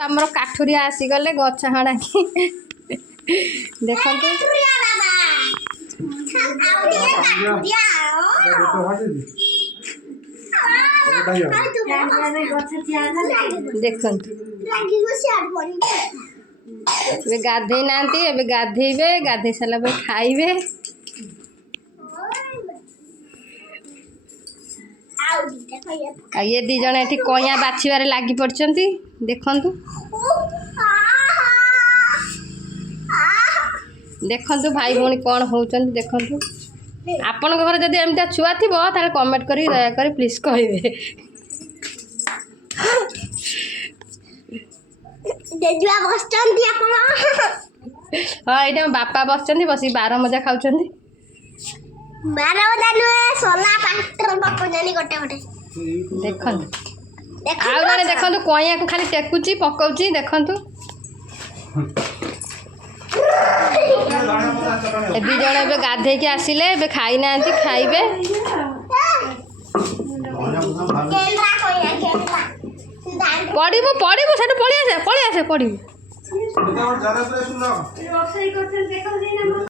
आमर काठुरिया आसीगले गछ हाणा कि देखो देखो गाधे ना गाधेबे गाधे सारा खाइबे ये दी जन ये कइया बाछिबार लगी पड़छंती देखंतु देखंतु भाई भौणी कौन होउछंती देखंतु आपन घर जदि एमता छुआ थिबो ताले कमेंट करी दया करी प्लीज कहिबे जेजुआ बसचंती आपन हां एटा बापा बसचंती बसी 12 मजा खाउछंती 12 मजा नुए सोला पाटर बापा जानी गोटे गोटे देखंतु आउ जने देखंतु कइया को खाली टेकुची पकाउची देखंतु ए दी जण एबे गाधे के आसिले एबे खाई नांती खाइबे केंद्रा कोइया केंद्रा पड़िबो पड़िबो सेटु पळि आसे पड़िबो